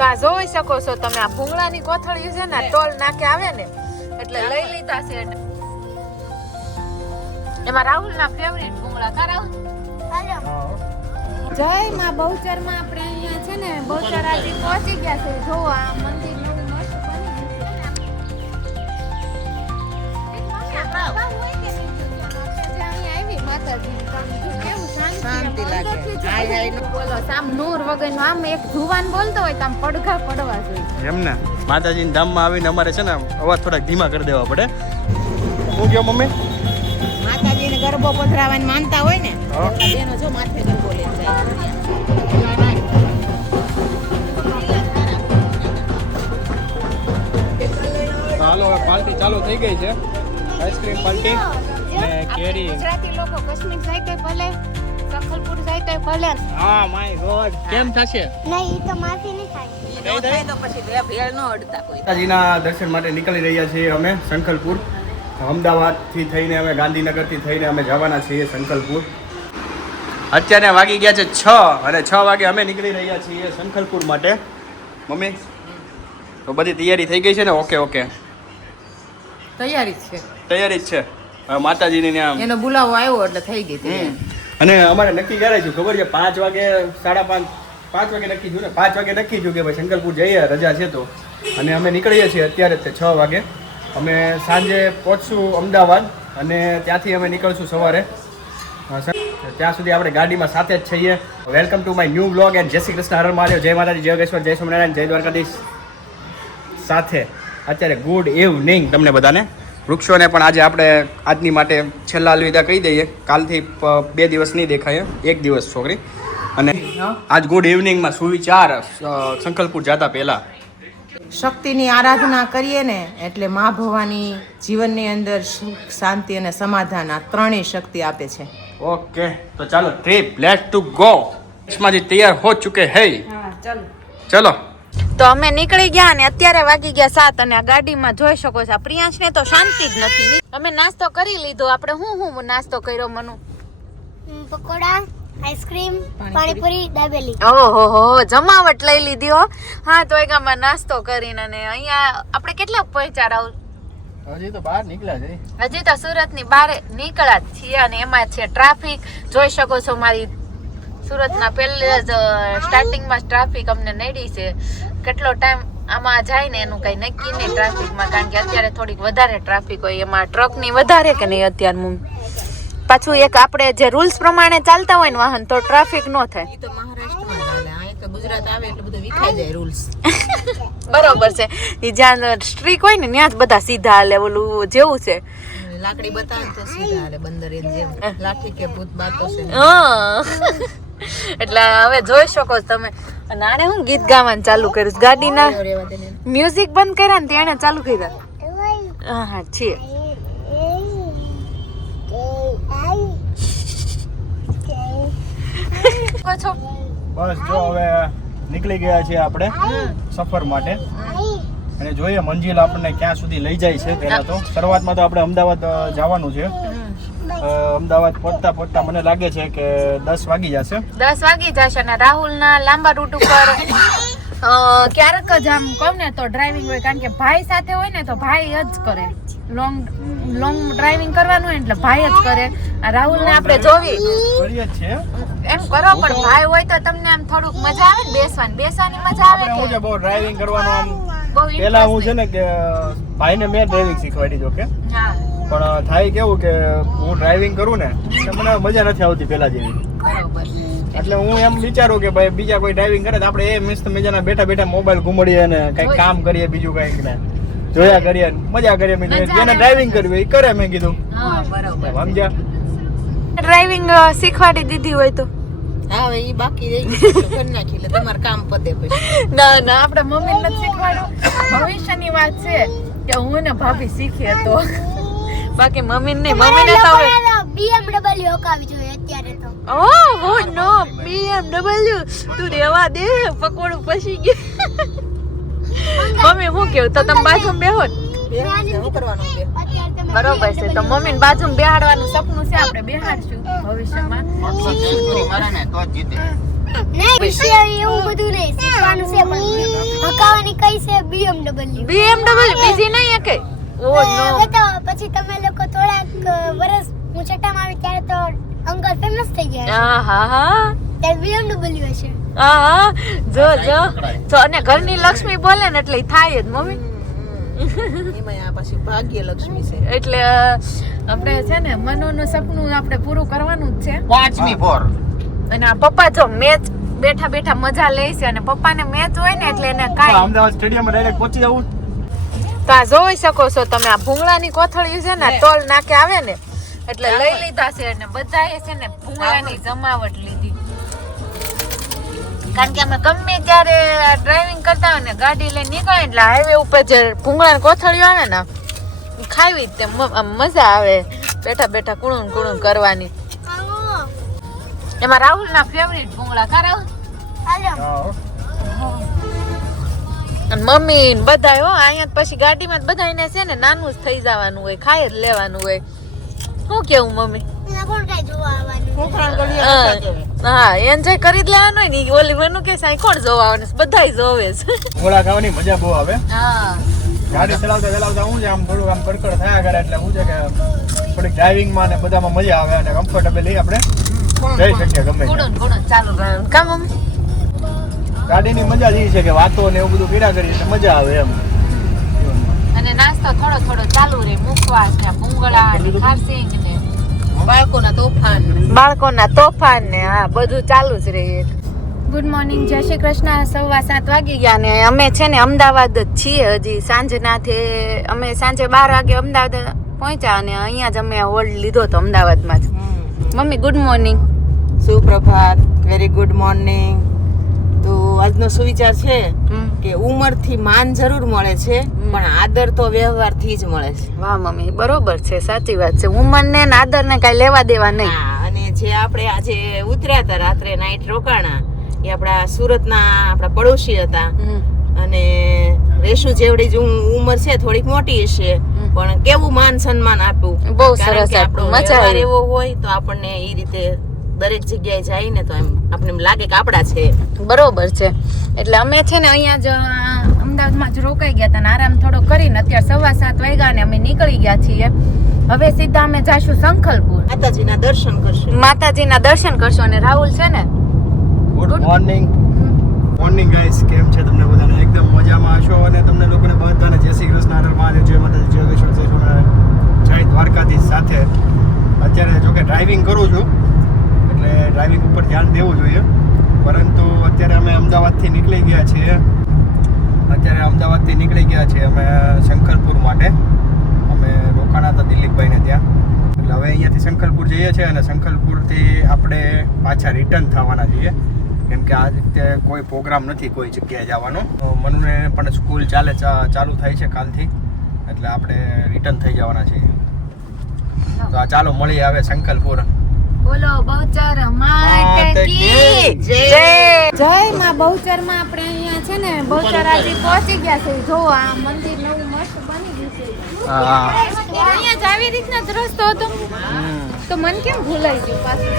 તો આ જોઈ શકો છો તમે, આ ભૂંગળાની કોથળી છે ને ટોલ નાકે આવે ને એટલે લઈ લીધા છે. એમાં રાહુલ ના ફેવરિટ ભૂંગળા કા રાહુલ? જય માં બહુચર માં આપણે અહીંયા છે ને બહુચર આજે પહોંચી ગયા છે. જો આ મંદિર નવું મસ્ત બની ગયું. બોલો સામ નૂર વગર નું આમ એક જુવાન બોલતો હોય તો આમ પડઘા પડવા જોઈએ એમ ને. માતાજીના ધામમાં આવીને અમારે છે ને અવાજ થોડાક ધીમા કરી દેવા પડે. હું ગયો મમ્મી? માતાજીને ગરબો પધરાવાની માનતા હોય ને બેનો જો માથે ગરબો લઈને જાય. હાલો હવે પાર્ટી ચાલુ થઈ ગઈ છે. આઈસ્ક્રીમ પાર્ટી ને કેરી. ગુજરાતી લોકો કાશ્મીર જાય તો ભલે, સંખલપુર જાય તો ભલે. હા માય ગોડ, કેમ થશે? નહીં તો માફી નહીં થાય. તો પછી બે ભેળ નો અડતા કોઈ. માતાજીના દર્શન માટે નીકળી રહ્યા છીએ અમે સંખલપુર. અમદાવાદથી થઈને અમે ગાંધીનગરથી થઈને અમે જવાના છીએ સંખલપુર. અત્યારે વાગી ગયા છે 6 અને 6 વાગે અમે નીકળી રહ્યા છીએ સંખલપુર માટે. મમ્મી તો બધી તૈયારી થઈ ગઈ છે ને? ઓકે ઓકે તૈયારી છે, તૈયારી જ છે. હવે માતાજીની ને આમ એનો બોલાવો આવ્યો એટલે થઈ ગઈ તૈયારી. અને અમારે નક્કી ક્યારે છું ખબર છે? 5 વાગે 5:30 5 વાગે નક્કી છું ને 5 વાગે નક્કી છું કે ભાઈ શંકરપુર જઈએ, રજા છે તો. અને અમે નીકળીએ છીએ અત્યારે જ 6 વાગે. અમે સાંજે પહોંચશું અમદાવાદ અને ત્યાંથી અમે નીકળશું સવારે. ત્યાં સુધી આપણે ગાડીમાં સાથે જ છીએ. Welcome to my new blog and જય શ્રી કૃષ્ણ, હર મહાદેવ, જય માતાજી, જય યોગેશ્વર, જય સ્વામિનારાયણ, જય દ્વારકાધીશ. સાથે અત્યારે ગુડ ઇવનિંગ તમને બધાને. વૃક્ષોને પણ આજે આપણે આજની માટે છેલ્લા અલવિદા કહી દઈએ. કાલથી 2 દિવસ નહીં દેખાય, 1 દિવસ છોકરી. અને આજ ગુડ ઇવનિંગમાં સુવિચાર સંકલ્પપુર જતા પહેલા શક્તિની આરાધના કરીએ ને એટલે મા ભવાની જીવનની અંદર સુખ, શાંતિ અને સમાધાન આ ત્રણેય શક્તિ આપે છે. ઓકે તો ચાલો ટ્રીપ લેટ્સ ટુ ગો. માંથી તૈયાર હો ચુકે હે. ચલો તો અમે નીકળી ગયા ને અત્યારે વાગી ગયા 7 અને આ ગાડીમાં જોઈ શકો છો પ્રિયાંશને તો શાંતિ જ નથી. અમે નાસ્તો કરી લીધો. આપણે હું નાસ્તો કર્યો મનુ? પકોડા, આઈસ્ક્રીમ, પાણીપુરી, દાબેલી. ઓહો જમાવટ લઈ લીધી હો. હા તો એક આમાં નાસ્તો કરીને અને અહીંયા આપણે કેટલા પહોંચ્યા રાહુલ? હજી તો બહાર નીકળ્યા છે. હજી તો સુરત ની બહાર નીકળ્યા જ છીએ અને એમાં છે ટ્રાફિક. જોઈ શકો છો મારી સુરતના પહેલે જ સ્ટાર્ટિંગમાં ટ્રાફિક અમને નડી છે. કેટલો ટાઈમ આમાં જાય ને એનું કઈ નક્કી નહીં ટ્રાફિકમાં, કારણ કે અત્યારે થોડીક વધારે ટ્રાફિક હોય. એમાં ટ્રક ની વધારે કે નહીં અત્યારનું. પાછું એક આપણે જે રૂલ્સ પ્રમાણે ચાલતા હોય ને વાહન તો ટ્રાફિક ન થાય. ઈ તો મહારાષ્ટ્રમાં ચાલે, આ તો ગુજરાત આવે એટલે બધું વિખાઈ જાય રૂલ્સ. બરોબર છે. ઈ જ્યાં સ્ટ્રીક હોય ને ત્યાં જ બધા સીધા હાલે. ઓલું જેવું છે લાકડી બતાવે તો સીધા હાલે, બંદર એમ જેમ લાઠી કે ભૂત બાતો છે. એટલે હવે જોઈ શકો છો તમે. અને આને હું ગીત ગાવાનું ચાલુ કર્યું ગાડીના મ્યુઝિક બંધ કર્યા ને તેને ચાલુ કર્યા. હા છે બસ જો હવે નીકળી ગયા છીએ આપણે સફર માટે અને જોઈએ મંજિલ આપણને ક્યાં સુધી લઈ જાય છે. પહેલા તો શરૂઆતમાં તો આપણે અમદાવાદ જવાનું છે. અમદાવાદ પહોંચતા મને લાગે છે કે 10 વાગી જશે. 10 વાગી જશે અને રાહુલના લાંબા રૂટ ઉપર ક્યારેક જ આમ કહું ને તો ડ્રાઇવિંગ હોય, કારણ કે ભાઈ સાથે હોય ને તો ભાઈ જ કરે. લોંગ ડ્રાઇવિંગ કરવાનું હોય એટલે ભાઈ જ કરે. રાહુલ ને આપણે જોવી કરીએ જ છે એમ કરો, પણ ભાઈ હોય તો તમને આમ થોડુંક મજા આવે ને બેસવાની મજા આવે આપણે હું છે બહુ ડ્રાઇવિંગ કરવાનું આમ બહુ પહેલા હું છે ને કે ભાઈને મેં ડ્રાઇવિંગ શીખવાડી જો કે હા પણ થાય કેવું કે હું ડ્રાઇવિંગ કરું ને એટલે મને મજા નથી આવતી પહેલા જેવી. બરોબર. એટલે હું એમ વિચારું કે ભાઈ બીજા કોઈ ડ્રાઇવિંગ કરે તો આપણે એ મસ્ત મજાના બેઠા મોબાઈલ ઘુમાડીએ ને કંઈક કામ કરીએ, બીજું કંઈક ને જોયા કરીએ, મજા કરીએ. મેં જેને ડ્રાઇવિંગ કરવી હોય એ કરે. મેં કીધું હા બરોબર. સમજ્યા? ડ્રાઇવિંગ શીખવાડી દીધી હોય તો હા હવે ઈ બાકી રહી ગયું તો કરી નાખી એટલે તમારું કામ પતે પછી. ના આપણે મમ્મી ને શીખવાડું. ભવિષ્યની વાત છે કે હું ને ભાભી શીખીએ તો, બાકી મમ્મી ને મમ્મી ને તો BMW હકાવી જોઈએ અત્યારે તો. ઓહો નો BMW તું રેવા દે, પકોડું પસી ગયું. મમ્મી હું કેવું તો તમે બાજુમાં બેહો ને? શું કરવાનું છે? બરોબર છે. તો મમ્મી ને બાજુમાં બેહાડવાનું સપનું છે, આપણે બેહાડશું ભવિષ્યમાં. નહીં એવું બધું નહીં, શીખવાનું છે પણ લાવવાની કઈ છે BMW. BMW બીજી નહીં એકે ઓ નો પછી તમે લોકો થોડાક વર્ષ હું છઠ્ઠામાં આવી ત્યારે તો અંકલ ફેમસ થઈ ગયા હા હા હા ત્યારે BMW હશે. હા જો અને ઘરની લક્ષ્મી બોલે ને એટલે ઈ થાય જ મમ્મી એમાં આ પાછી ભાગ્યલક્ષ્મી છે. એટલે આપણે છે ને મનોનું સપનું આપણે પૂરું કરવાનું જ છે 5મી 4 અને આ પપ્પા જો મેચ બેઠા બેઠા મજા લે છે અને પપ્પાને મેચ હોય ને એટલે એને કાંઈ અમદાવાદ સ્ટેડિયમમાં ડાયરેક્ટ પહોંચી જવું. તો આ જોઈ શકો છો તમે આ ભૂંગળાની કોથળી છે ને ટોલ નાકે આવે ને એટલે લઈ લીધા છે અને બધાએ છે ને ભૂંગળાની જમાવટ લીધી કારણ કે અમે ગમે ત્યારે ડ્રાઇવિંગ કરતા હોય ને ગાડી લઈને નીકળે એટલે હાઈવે ઉપર જે ભૂંગળાની કોથળીઓ આવે ને ઈ ખાવી જ તે મજા આવે બેઠા બેઠા કુણું કરવાની. એમાં રાહુલના ફેવરિટ ભૂંગળા ખા રાહુલ અને મમ્મી ને બધા હો અહીંયા પછી ગાડીમાં બધાને છે ને નાનું જ થઈ જવાનું હોય ખાઈ જ લેવાનું હોય. શું કેવું મમ્મી? કોણ કઈ જોવા આવવાનું હા એન્જોય કરી જ લેવાનું હોય ને ઈ ઓલી બનું કે સાઈ કોણ જોવા આવે બધાય જોવે છે. ગોળા ખાવાની મજા બહુ આવે. હા ગાડી ચલાવતા હું છે આમ થોડું આમ કડકડ થયા કરે એટલે હું છે કે થોડીક ડ્રાઇવિંગમાં ને બધામાં મજા આવે અને કમ્ફર્ટેબલી આપણે જઈ શકીએ ગમે ત્યાં. ગુણું ચાલુ કરવાનું કા મમ્મી? ગાડીની મજા જ એ છે કે વાતો ને એવું બધું કર્યા કરી એટલે મજા આવે એમ. અને નાસ્તો થોડો ચાલુ રહે મુખવાસ ને ભૂંગળા ને ખારસિંગ ને બાળકોના તોફાન ને હા બધું ચાલુ જ રહે. ગુડ મોર્નિંગ, જય શ્રી કૃષ્ણ. 7:15 વાગી ગયા ને અમે છે ને અમદાવાદ જ છીએ હજી સાંજના અમે સાંજે 12 વાગે અમદાવાદ પહોંચ્યા અને અહીંયા જ અમે હોલ્ડ લીધો તો અમદાવાદમાં જ. Mummy good morning. સુપ્રભાત, વેરી ગુડ મોર્નિંગ. તો આજનો સુવિચાર છે કે ઉંમરથી માન જરૂર મળે છે પણ આદર તો વ્યવહારથી જ મળે છે. વાહ મમ્મી બરોબર છે, સાચી વાત છે. ઉંમરને ને આદરને કઈ લેવા દેવા નહીં. અને જે આપણે આજે ઉતર્યા હતા રાત્રે નાઈટ રોકાણા એ આપણા સુરતના આપણા પડોશી હતા અને રેશુ જેવડી જ ઉંમર છે થોડીક મોટી હશે પણ કેવું માન સન્માન આપ્યું. બહુ સરસ આપ્યું, મજા આવી. એવો હોય તો આપણને એ રીતે દરેક જગ્યાએ જાય ને તો એમ આપણને એમ લાગે કે આપડા છે. બરોબર છે. એટલે અમે છે ને અહીંયા જ અમદાવાદમાં જ રોકાઈ ગયા હતા ને આરામ થોડો કરીને અત્યારે 7:15 વાગ્યા ને અમે નીકળી ગયા છીએ. હવે સીધા અમે જાશું સંખલપુર, માતાજીના દર્શન કરશું અને રાહુલ છે ને ગુડ મોર્નિંગ ગાઈસ, કેમ છે તમને બધાને? એકદમ મજામાં હશો અને તમને લોકોને બધાને જય શ્રી કૃષ્ણ, હર મહાદેવ, જય માતાજી, જય ગણેશ, જય સ્વામિનારાયણ, જય દ્વારકાધીશ. સાથે અત્યારે જો કે ડ્રાઇવિંગ કરું છું એટલે ડ્રાઇવિંગ ઉપર ધ્યાન દેવું જોઈએ, પરંતુ અત્યારે અમે અમદાવાદથી નીકળી ગયા છીએ અમે સંખલપુર માટે. અમે રોકાણા હતા દિલીપભાઈને ત્યાં, એટલે હવે અહીંયાથી સંખલપુર જઈએ છીએ અને સંખલપુરથી આપણે પાછા રિટર્ન થવાના છીએ કેમ કે આ રીતે કોઈ પ્રોગ્રામ નથી કોઈ જગ્યાએ જવાનો. તો મનુને પણ સ્કૂલ ચાલુ થાય છે કાલથી, એટલે આપણે રિટર્ન થઈ જવાના છીએ. તો આ ચાલો મળીએ હવે સંખલપુર. બોલો બહુચર માત કી જય. જય માં બહુચર માં આપણે અહીંયા છે ને બહુચર આજે પહોંચી ગયા છે. જો આ મંદિર નવું મસ્ત બની ગયું છે. અહીંયા જ આવી રીતના જ રસ્તો હતો તો મન કેમ ભૂલાઈ ગયું પાછું.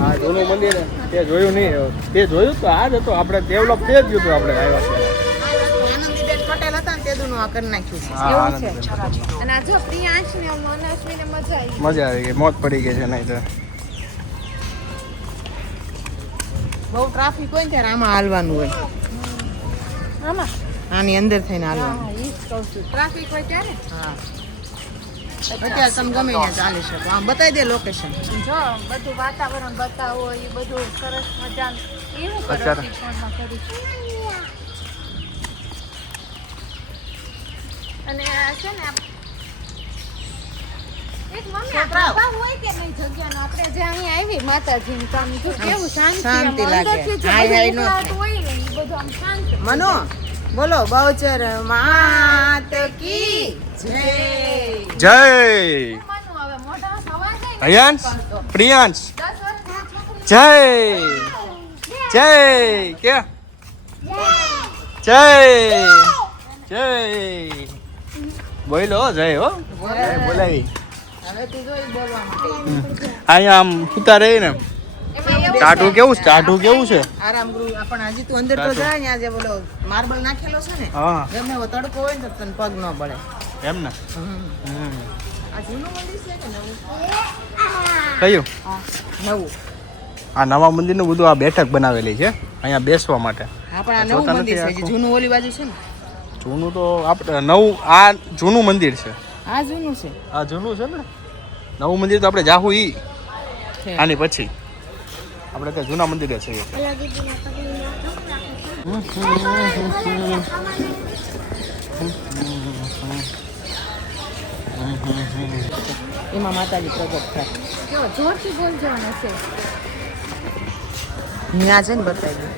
હા જૂનું મંદિર તે જોયું નહીં, તે જોયું તો આ જ હતો આપણે ડેવલપ તે જ હતું આપણે આવ્યા ત્યારે. આનંદીબેન પટેલ હતા ને તેદુનું આ કરી નાખ્યું છે. એવું છે. અને આ જો પ્રિયાંશ ને મનસ્વીને મજા આવી. મજા આવી ગઈ, મોત પડી ગઈ છે નહીં તો. બહુ ટ્રાફિક હોય ને ત્યારે આમાં હાલવાનું હોય, આમાં આની અંદર થઈને હાલવાનું. હા ઈ જ કહું છું, ટ્રાફિક હોય ત્યારે. હા અત્યારે તમે ગમે ત્યાં ચાલી શકો. આમ બતાવી દે લોકેશન. જો બધું વાતાવરણ બતાવો એ બધું સરસ મજાનું એવું કરો અત્યારે. ફોનમાં કરું છું. અને છે ને એક મમ્મી પ્રભાવ હોય કે નહીં જગ્યાનો આપણે જે અહીંયા આવી માતાજીને તો આમ જો કેવું શાંતિ લાગે. અંદરથી જે હાય હાય બધું નો ઉકળાટ હોય ને એ બધું આમ શાંત. મનો બોલો બહુચર માત કી જય. જય મનુ હવે મોઢા અવાજ આવે ને અયાંશ કરતો. પ્રિયાંશ 10 વર્ષના છોકરી જય જય કે જય જય બોલો જય હો બોલાવી હવે તું જોઈ બોલવા માટે અહીંયા આમ ઉતારે ને એમાં એવું ટાટુ કેવું છે? ટાટુ કેવું છે? આરામ ગૃહ આપણ હજી તું અંદર તો જાય ને આજે બોલો માર્બલ નાખેલો છે ને હા ગમે એવો તડકો હોય ને તો તને પગ ન બળે એમ ને. આ જૂનું મંદિર છે કે નવું કયું? નવું આ નવા મંદિરનું બધું આ બેઠક બનાવેલી છે અહીંયા બેસવા માટે. આપણા નવું મંદિર છે હજી જૂનું ઓલી બાજુ છે ને જૂનું તો આપણે નવું આ જૂનું મંદિર છે. આ જૂનું છે આ જૂનું છે ને. નવું મંદિર તો આપણે જાહુ ઈ છે. આની પછી આપણે ત્યાં જૂના મંદિરે છીએ. ઓલા દીદીના પગની એમાં માતાજી પ્રગટ થાય જો જોરથી બોલજો ને છે ત્યાં છે ને બતાવી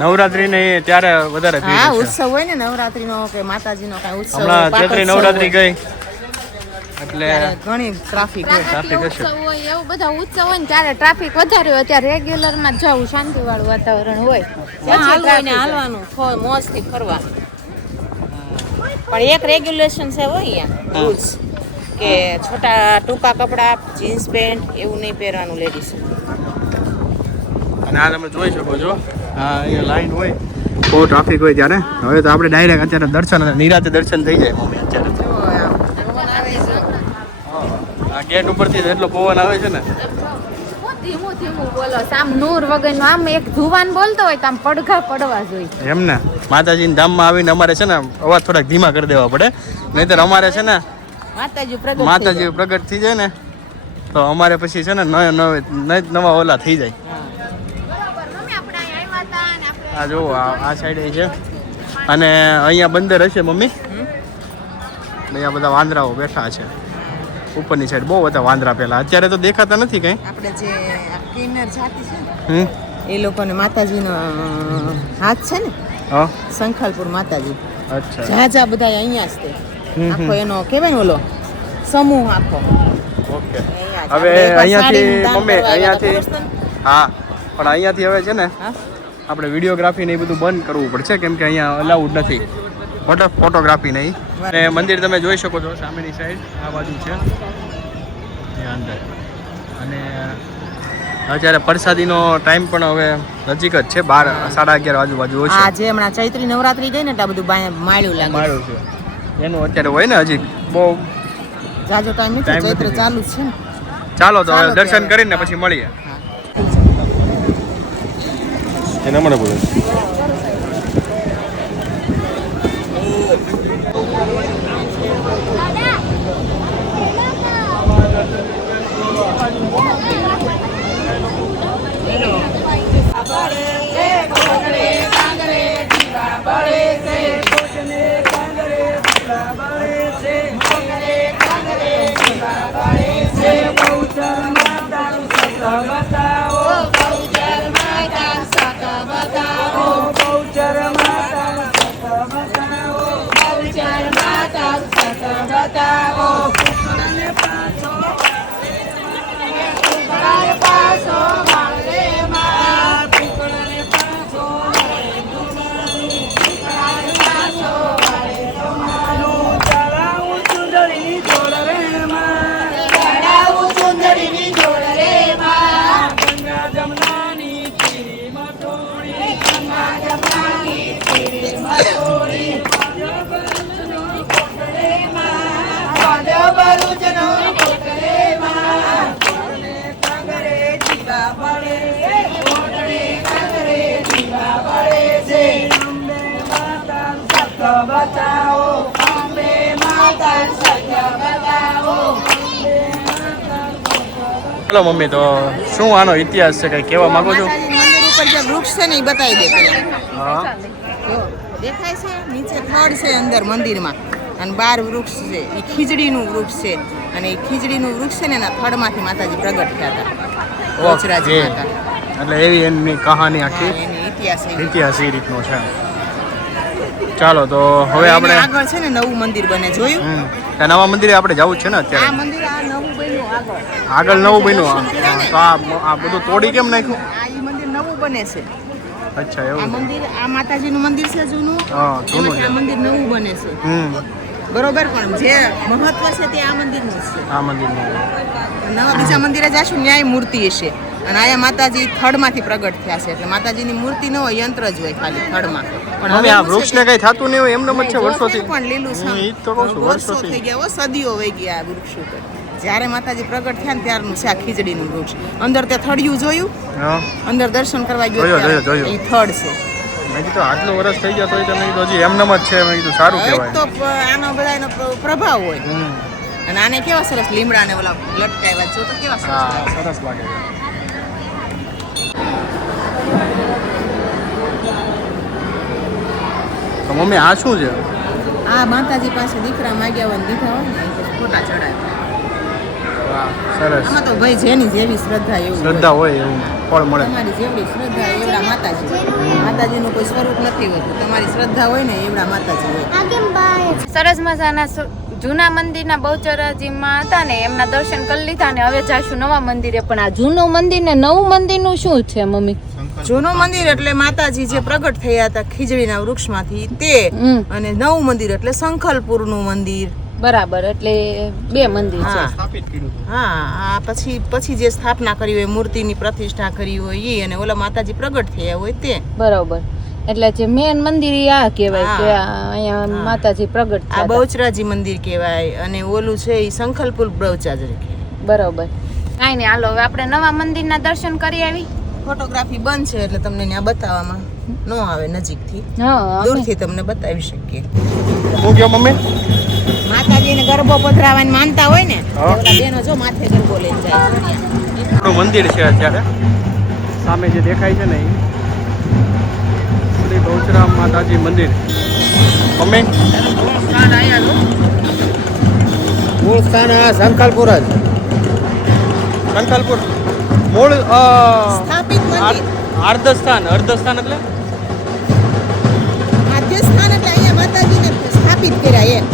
નવરાત્રી ને ત્યારે વધારે ભીડ હા છે. ઉત્સવ હોય ને નવરાત્રીનો કે માતાજીનો કાંઈ ઉત્સવ હમણાં પાટોત્સવ ચૈત્રી નવરાત્રી હોય, ગઈ એટલે ત્યારે ઘણી ટ્રાફિક હોય ટ્રાફિક હશે. ઉત્સવ હોય એવું બધા ઉત્સવ હોય ને ત્યારે ટ્રાફિક વધારે હોય ત્યારે રેગ્યુલર માં જવું શાંતિવાળું વાતાવરણ હોય જ્યાં હાલવું હોય ને હાલવાનું મોજથી ફરવાનું પણ એક રેગ્યુલેશન છે હોય અહીંયા રૂલ્સ કે છોટા ટૂંકા કપડાં જીન્સ પેન્ટ એવું નહીં પહેરવાનું લેડીઝ અને આ તમે જોઈ શકો છો આ અહીંયા લાઈન હોય બહુ ટ્રાફિક હોય ત્યારે. હવે તો આપણે ડાયરેક્ટ અત્યારે દર્શન અને નિરાતે દર્શન થઈ જાય મમ્મી અત્યારે તો. આ ગેટ ઉપરથી જ એટલો પવન આવે છે ને. ધીમું ધીમું બોલો આમ નૂર વગરનું આમ એક જુવાન બોલતો હોય તો આમ પડઘા પડવા જોઈએ એમ ને માતાજીના ધામમાં આવીને અમારે છે ને અવાજ થોડાક ધીમા કરી દેવા પડે નહીંતર અમારે છે ને માતાજી પ્રગટ થઈ જાય ને તો અમારે પછી છે ને નવા ઓલા થઈ જાય. આ જો આ સાઈડે છે અને અહીંયા બંદર હશે મમ્મી. અહીંયા બધા વાંદરાઓ બેઠા છે ઉપરની સાઈડ બહુ હતા વાંદરા પહેલા અત્યારે તો દેખાતા નથી કઈ. આપણે જે કિન્નર જાતિ છે હમ એ લોકોને માતાજીનો હાથ છે ને હા સંખાલપુર માતાજી અચ્છા ઝાઝા બધા અહીંયા જ તે હમ. આખો એનો કહેવાય ને ઓલો સમૂહ આખો ઓકે અહીંયા જ. હવે આપણે એકવાર અહીંયાથી સાડીનું દાન મમ્મી કરવા આવ્યા હતા, અહીંયાથી ખબર છે તને? હા પણ અહીંયાથી હવે છે ને હા? આપણે વિડીયોગ્રાફી ને એ બધું બંધ કરવું પડશે કેમ કે અહીંયા અલાઉડ નથી ફોટોગ્રાફી નહીં. અને મંદિર તમે જોઈ શકો છો સામેની સાઈડ આ બાજુ છે ત્યાં અંદર. અને અત્યારે પ્રસાદીનો ટાઈમ પણ હવે નજીક જ છે 12-11 આજુબાજુ હોય આ છે. જે હમણાં ચૈત્રી નવરાત્રી ગઈ ને એટલે આ બધું માળ્યું લાગે માળું છે એનું અત્યારે હોય ને હજી બહુ. જાજો ટાઈમ નથી Time ચૈત્ર નથી. ચાલુ જ છે ને ચાલો તો હવે ચાલો દર્શન ત્યારે. કરીને પછી મળીએ. હા. એના મને બોલો ચલો મમ્મી તો શું આનો ઇતિહાસ છે કઈ કહેવા માંગો છો? માતાજી મંદિર ઉપર જે વૃક્ષ છે ને એ બતાવી દે પેલા. હા જો દેખાય છે નીચે થડ છે અંદર મંદિરમાં અને 12 વૃક્ષ છે એ ખીજડીનું વૃક્ષ છે અને એ ખીજડીનું વૃક્ષ છે ને એના થડમાંથી માતાજી પ્રગટ થયા હતા વચરાજી ઓકે. માતા. એટલે એવી એમની કહાની આખી હા, એની ઇતિહાસ એવી. ઇતિહાસ એ રીતનો છે. ચાલો તો હવે એની આપણે આગળ છે ને નવું મંદિર બને જોયું ત્યાં નવા મંદિરે આપણે જવું જ છે ને આ અત્યારે. મંદિર આ નવું બન્યું આગળ આગળ નવું બન્યું તો આ બધું તોડી કેમ નાખ્યું? આ ઈ મંદિર નવું બને છે અચ્છા આ એવું છે. મંદિર આ માતાજીનું મંદિર છે જૂનું હા જૂનું એમાંથી છે. આ મંદિર નવું બને છે હમ બરોબર, પણ જે મહત્વ છે તે આ મંદિરનું જ છે. આ મંદિરનું નવા બીજા મંદિરે જાશું ન્યાય મૂર્તિ હશે, અને આયા માતાજી થડમાંથી પ્રગટ થયા છે, એટલે માતાજીની મૂર્તિ ન હોય, યંત્ર જ હોય ખાલી થડમાં. પણ હવે આ વૃક્ષને કઈ થતું નહીં હોય એમને જ છે વર્ષોથી. પણ લીલું છમ. ઈ જ તો કહું છું, વર્ષો વર્ષોથી. થઈ ગયા, સદીઓ વહી ગયા આ વૃક્ષ ઉપર. જ્યારે માતાજી પ્રગટ થયા ને ત્યારનું છે આ ખીજડીનું વૃક્ષ. અંદર તે થડિયું જોયું, હા અંદર દર્શન કરવા ગયો જોયું. એ થડ છે. મેં કીધું આટલું વર્ષ થઈ ગયા તોય તમે કીધું હજી એમનેમ જ છે. મેં કીધું સારું એક કહેવાય. તો આનો બધાનો પ્રભાવ હોય, અને આને કેવા સરસ લીમડા ને ઓલા લટકાવ્યા જો તો કેવા સરસ હા લાગે. સરસ લાગે છે. તો મમ્મી આ શું છે? આ માતાજી પાસે દીકરા માગ્યા હોય ને દીધા હોય ને એ પછી ફોટા ચડાવે. વાહ સરસ. આમાં તો ભાઈ જેની જેવી શ્રદ્ધા એવું શ્રદ્ધા હોય એવું ફળ મળે. તમારી જેવડી શ્રદ્ધા એવડા માતાજી. માતાજીનું કોઈ સ્વરૂપ નથી હોતું, તમારી શ્રદ્ધા હોય ને એવડા માતાજી હોય. આ કેમ બાય સરસ મજાના જૂના મંદિરના બહુચરાજીમાં હતા ને એમના દર્શન કરી લીધા ને હવે જાશું નવા મંદિરે. પણ આ જૂનું મંદિર ને નવું મંદિરનું શું છે મમ્મી? જૂનું મંદિર એટલે માતાજી જે પ્રગટ થયા હતા ખીજડીના વૃક્ષમાંથી તે, અને નવું મંદિર એટલે સંખલપુરનું મંદિર. બરાબર, એટલે બે મંદિર છે. હા. સ્થાપિત કર્યું હતું. હા, આ પછી જે સ્થાપના કરી હોય, મૂર્તિની પ્રતિષ્ઠા કરી હોય એ, અને ઓલા માતાજી પ્રગટ થયા હોય તે. બરોબર, એટલે જે મેન મંદિર ઈ આ કહેવાય હા. કે અહીંયા માતાજી પ્રગટ આ થયા હતા. બહુચરાજી મંદિર કહેવાય, અને ઓલું છે એ સંખલપુર બહુચરાજી કહેવાય. બરોબર, કાંઈ નહીં, હાલો હવે આપણે નવા મંદિરના દર્શન કરી આવી. ફોટોગ્રાફી બંધ છે એટલે તમને ત્યાં બતાવવામાં ન આવે નજીકથી, હા અમે- દૂરથી તમને બતાવી શકીએ. શું કહો મમ્મી? માતાજીને ગરબો પધરાવાની માનતા હોય ને, હા. ઓલા બેનો જો માથે ગરબો લઈને જાય. આપણું મંદિર છે અત્યારે સામે જે દેખાય છે ને એ શ્રી બહુચરામ માતાજી મંદિર. મમ્મી મૂળ સ્થાન સંકલ્પુર જ. સંકલ્પુર મૂળ સ્થાપિત મંદિર. અર્ધસ્થાન એટલે આદ્ય સ્થાન એટલે અહીંયા માતાજીને સ્થાપિત કર્યા એમ.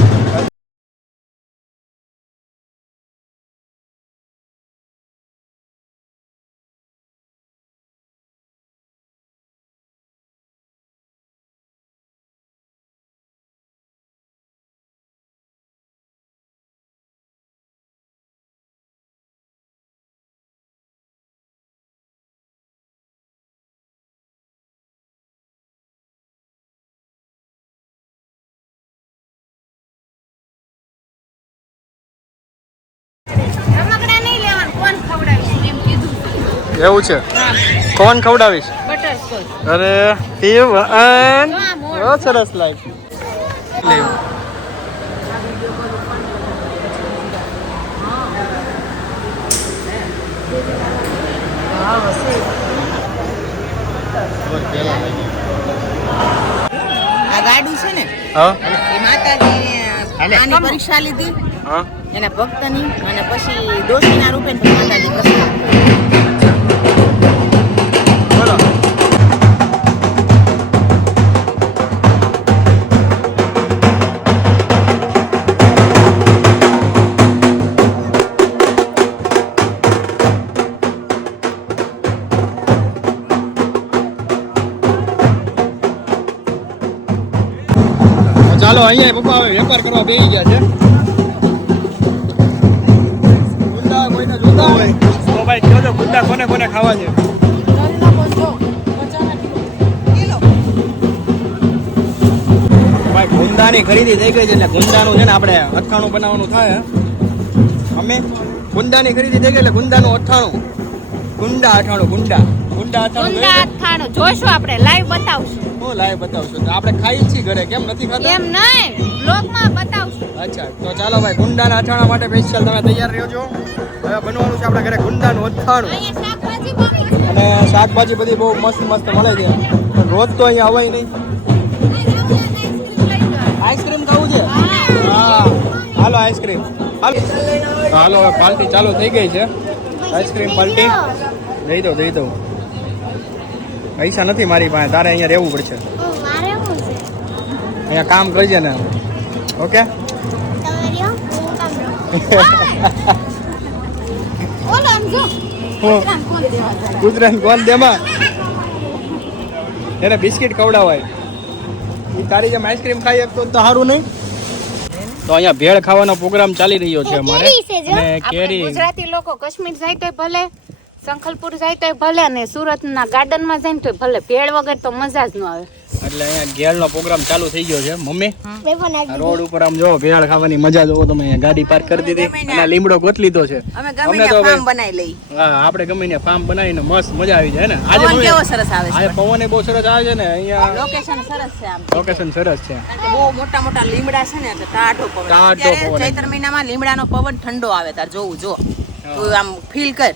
રમકડાં નહીં લેવાનું, કોણ ખવડાવીશ એમ કીધું. એવું છે. કોણ ખવડાવીશ? બટરસ્કોચ. અરે બહુ સરસ લાગે. આ ગાડું છે ને હા એ માતાજી આની પરીક્ષા લીધી હા એના ભક્તની, અને પછી દોષીના રૂપે માતાજી પ્રસન્ન. બોલો. ચાલો અહીંયા પપ્પા હવે વેપાર કરવા બેસી ગયા છે. ગુંદા કોઈને જોતા હોય તો ભાઈ કયો તો ગુંદા કોને કોને ખાવા છે. ભાઈ ગુંદાની ખરીદી થઈ ગઈ છે એટલે ગુંદાનું છે ને આપણે અથાણું બનાવવાનું થાય. અમે ગુંદાની ખરીદી થઈ ગઈ એટલે ગુંદાનું અથાણું. ગુંડા અથાણું ગુંડા અથાણું જોઈશું આપણે લાઈવ બતાવશું. હું લાઈવ બતાવશું. તો આપણે ખાઈ જ છીએ ઘરે, કેમ નથી ખાતા? એમ નહીં, બ્લોગમાં બતાવશું. અચ્છા, તો ચાલો ભાઈ ગુંડાના અથાણા માટે સ્પેશિયલ તમે તૈયાર રહેજો. હવે બનવાનું છે આપણે ઘરે ગુંદાનું અથાણું. અહીંયા શાકભાજી બની છે. અને શાકભાજી બધી બહુ મસ્ત મસ્ત મળે છે. પણ રોજ તો અહીંયા અવાય નહીં. આઈસ્ક્રીમ ખાવું છે? હા હાલો આઈસ્ક્રીમ. હાલો હવે પાર્ટી ચાલુ થઈ ગઈ છે. આઈસ્ક્રીમ પાર્ટી દઈ દઉં. પૈસા નથી મારી પાસે, તારે અહીંયા રહેવું પડશે. મારે શું છે અહીંયા કામ કરજે ને. ઓકે તમે રહ્યો હું કામ ઓલો આમ જો ગુજરાત કોણ દેમાં એને બિસ્કિટ ખવડાવાય. એ તારી જેમ આઈસ્ક્રીમ ખાઈ શકતો તો સારું નહીં. તો અહીંયા ભેળ ખાવાનો પ્રોગ્રામ ચાલી રહ્યો છે અમારે કેરી છે જો. અને આપણે કેરી ગુજરાતી લોકો કાશ્મીર જાય તોય ભલે, સંખલપુર જાય તોય ભલે, અને સુરતના ગાર્ડનમાં જાય ને તોય ભલે, ભેળ વગર તો મજા જ ન આવે. એટલે અહીંયા ઘેરનો પ્રોગ્રામ ચાલુ થઈ ગયો છે. મમ્મી વેફર નાખી આ રોડ ઉપર આમ જો ભેળ ખાવાની મજા જોવો તમે. અહીંયા ગાડી પાર્ક કરી દીધી અને આ લીમડો ગોત લીધો છે. અમે અમને ગમે તો ફાર્મ બનાવી લઈ. હા, આપણે ગમે ત્યાં ફાર્મ બનાવીને મસ્ત મજા આવી જાય ને. આજે પવન મમ્મી કેવો સરસ આવે છે. આજે પવન એ બહુ સરસ આવે છે ને. અહીંયા લોકેશન સરસ છે આમ. લોકેશન સરસ છે. કારણ કે બહુ મોટા મોટા લીમડા છે ને એટલે ટાઢો પવન. ટાઢો અત્યારે પવન. ચૈત્ર મહિનામાં લીમડાનો પવન ઠંડો આવે તાર જોવું જો. તું આમ ફીલ કર.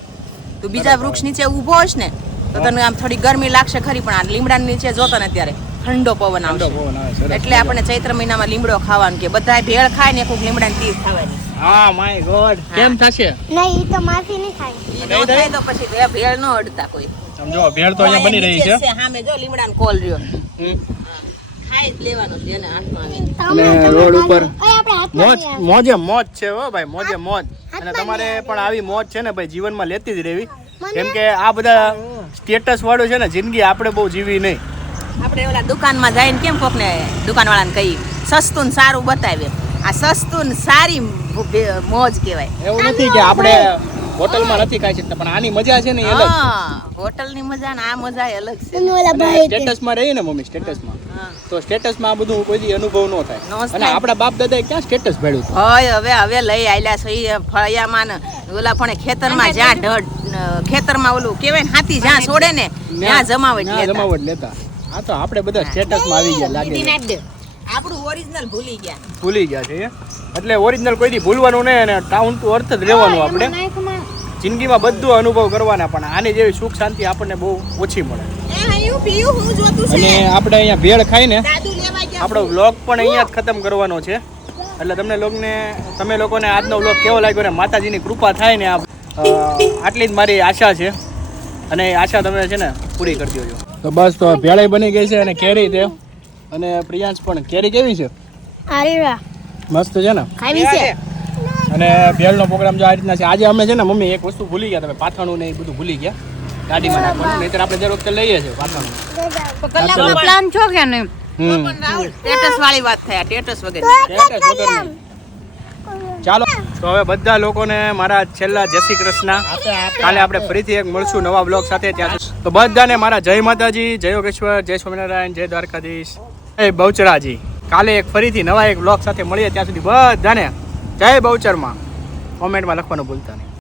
તું બીજા વૃક્ષ નીચે ઊભો હોઈશ ને તો તને આમ થોડી ગરમી લાગશે ખરી, પણ આ લીમડાની નીચે જોતો ને ત્યારે ઠંડો પવન ઠંડો આવશે. પવન આવે સરસ. એટલે આપણે ચૈત્ર મહિનામાં લીમડો ખાવાનું કે બધાય ભેળ ખાય ને કોક લીમડાની તીર ખાવાની. હા માય ગોડ કેમ થશે? નહીં ઈ તો માફી નહીં થાય. ઈ ન થાય તો પછી ભેળ ન અડતા કોઈ. સમજો ભેળ તો અહીંયા બની રહી છે. નીચે સામે જો લીમડાનો કોલ રહ્યો. હમ. ખાઈ જ લેવાનો જેને હાથમાં આવે. અને રોડ ઉપર ઓય આપણે હાથમાં મોજ નહીં આવે. મોજે મોજ છે હો ભાઈ, મોજે મોજ. અને તમારે પણ આવી મોજ છે ને ભાઈ જીવનમાં લેતી જ રહેવી. કેમ કે આ બધા સ્ટેટસ વાળું છે ને જિંદગી આપણે બહુ જીવી નહીં. આપણે ઓલા દુકાનમાં જઈને કેમ કોકને દુકાનવાળાને કહી સસ્તું ને સારું બતાવે. આ સસ્તું ને સારી મોજ કહેવાય. એવું નથી કે આપણે હોટલમાં નથી ખાઈ શકતા, પણ આની મજા છે ને એ અલગ હા, હોટલની મજા ને આ મજા એ અલગ છે. તમે ઓલા છે. ભાઈ સ્ટેટસમાં રહી ને મમ્મી સ્ટેટસમાં, હા. તો સ્ટેટસમાં આ બધું કોઈ દી અનુભવ ન થાય. નો અને થાય. આપણા બાપ દાદાએ ક્યાં સ્ટેટસ ભેળ્યું હતું? હવે હવે લઈ આયલા છે ઈ ફળિયામાં ને ઓલા પણ ખેતરમાં જ્યાં ખેતરમાં ઓલું કહેવાય ને હાથી જ્યાં છોડે ને ત્યાં જમાવટ ના, લેતા. જમાવટ લેતા. આ તો આપણે બધા સ્ટેટસમાં આવી ગયા લાગે દીદી છે. નાખ દે. આપણું ઓરિજિનલ ભૂલી ગયા. ભૂલી ગયા છે એટલે ઓરિજિનલ કોઈ દી ભૂલવાનું નહીં અને ટાઉન ટુ અર્થ જ રહેવાનું આપણે. નાખમાં. જિંદગીમાં બધું અનુભવ કરવાના, પણ આની જેવી સુખ શાંતિ આપણને બહુ ઓછી મળે. પીયું હું જોતું અને આપણે અહીંયા ભેળ ખાઈને દાદુ લેવા ગયા. આપણો વ્લોગ પણ અહીંયા જ ખતમ કરવાનો છે. એટલે તમે લોકોને આજનો વ્લોગ કેવો લાગ્યો ને માતાજીની કૃપા થાય ને આટલી જ મારી આશા છે, અને એ આશા તમે છે ને પૂરી કરી દેજો. તો બસ તો ભેળાઈ બની ગઈ છે અને કેરી તે, અને પ્રિયાંશ પણ કેરી કેવી છે? અરે વાહ મસ્ત છે ને. ખાવી છે. અને ભેળનો પ્રોગ્રામ જો આ રીતના છે. આજે અમે છે ને મમ્મી એક વસ્તુ ભૂલી ગયા, તમે પાથાણું ને એ બધું ભૂલી ગયા ગાડીમાં નાખવાનું, નહીંતર આપણે દર વખતે લઈએ છીએ પાથાણું. કલાકનો પ્લાન છો કે નહીં? ટેટસ વાળી વાત થાય, ટેટસ વગર. સ્ટેટસ વગરની. ચાલો તો હવે બધા લોકોને મારા છેલ્લા જય શ્રી કૃષ્ણ. કાલે આપણે ફરીથી એક મળશું નવા બ્લોગ સાથે. ત્યાં તો બધાને મારા જય માતાજી, જય યોગેશ્વર, જય સ્વામિનારાયણ, જય દ્વારકાધીશ, જય બહુચરાજી. કાલે એક ફરીથી નવા એક બ્લોગ સાથે મળીએ. ત્યાં સુધી બધાને જય બહુચરમાં કોમેન્ટમાં લખવાનું ભૂલતા નહીં.